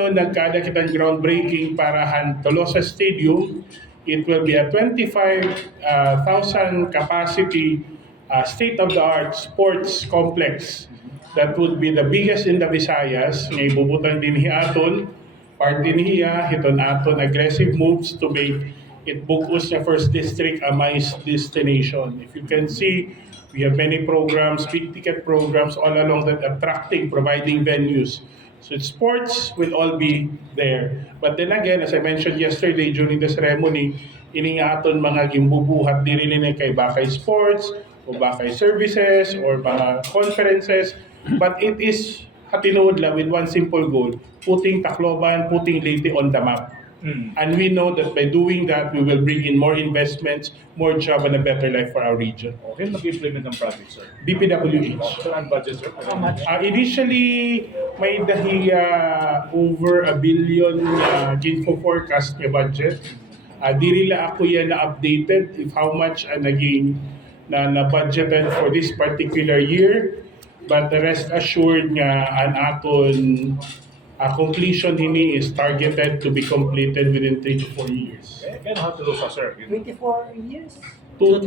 nagkada kitang groundbreaking para Tolosa Stadium. It will be a 25,000 capacity state-of-the-art sports complex that would be the biggest in the Visayas. Ngay bubutang din hiaton, part din hiya, hiton aton aggressive moves to make it Bugos na first district a MICE destination. If you can see, we have many programs, big ticket programs all along that attracting, providing venues. So sports will all be there. But then again, as I mentioned yesterday during the ceremony, iningaton mga gimbubuhat diri ni kay Bakay Sports o Bakay Services or mga conferences. But it is hatinuod lang with one simple goal, putting Tacloban, putting Leyte on the map. And we know that by doing that, we will bring in more investments, more job, and a better life for our region. Okay, mag-implement ng project, sir. DPWH. So, ang budget, sir? How much? Initially, may dahi over $1 billion ginfo forecast niya budget. Di nila ako yan na-updated if how much naging na-budgeted for this particular year. But the rest assured nga an aton completion hini is targeted to be completed within 3 to 4 years. Kaya Tolosa, sir. 24 years? 3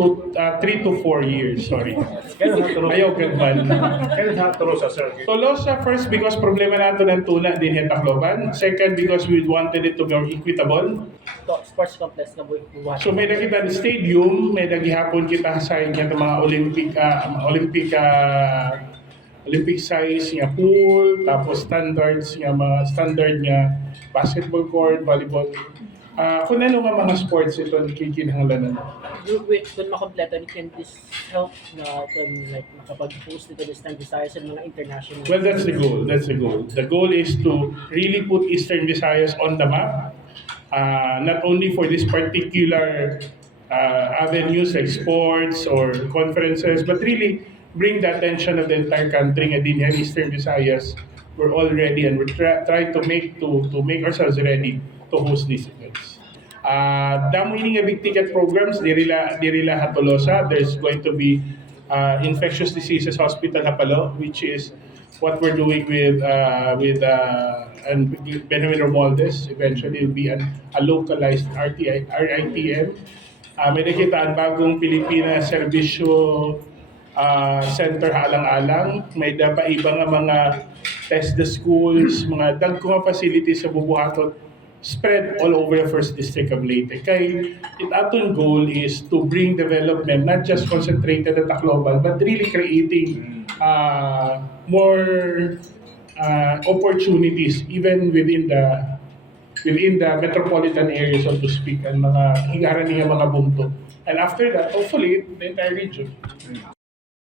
to 4 years, sorry. Kaya Tolosa. Ayaw gagman. Kaya Tolosa, sir. Tolosa first because problema nato ng tuna din sa Tacloban. Second because we wanted it to be more equitable. Sports complex na buwan. So may nakita ng stadium, may nagihapon kita sa inyo ng mga Olympic size nga pool, tapos standard nga basketball court, volleyball. Kung ano nga mga sports ito kikinahanglanan. Wait, kung makompleto, can this help na like makapag-post ito this time Visayas sa mga international? Well, that's the goal. The goal is to really put Eastern Visayas on the map. Not only for this particular avenues like sports or conferences, but really bring the attention of the entire country nga din yan Eastern Visayas. We're all ready and we're trying to make ourselves ready to host these events. Damo ini nga big ticket programs dirila Tolosa. There's going to be infectious diseases hospital Hapalo, which is what we're doing with and Benjamin Romualdez. Eventually will be a localized RITM. May nakita ang bagong Pilipinas Servisyo Center alang-alang. May pa iba nga mga test the schools, mga dagko nga facilities sa bubuhaton spread all over the first district of Leyte. Kay aton goal is to bring development, not just concentrated at Tacloban, but really creating more opportunities even within the metropolitan areas, so to speak, and mga higaran niya mga bumto. And after that, hopefully, the entire region.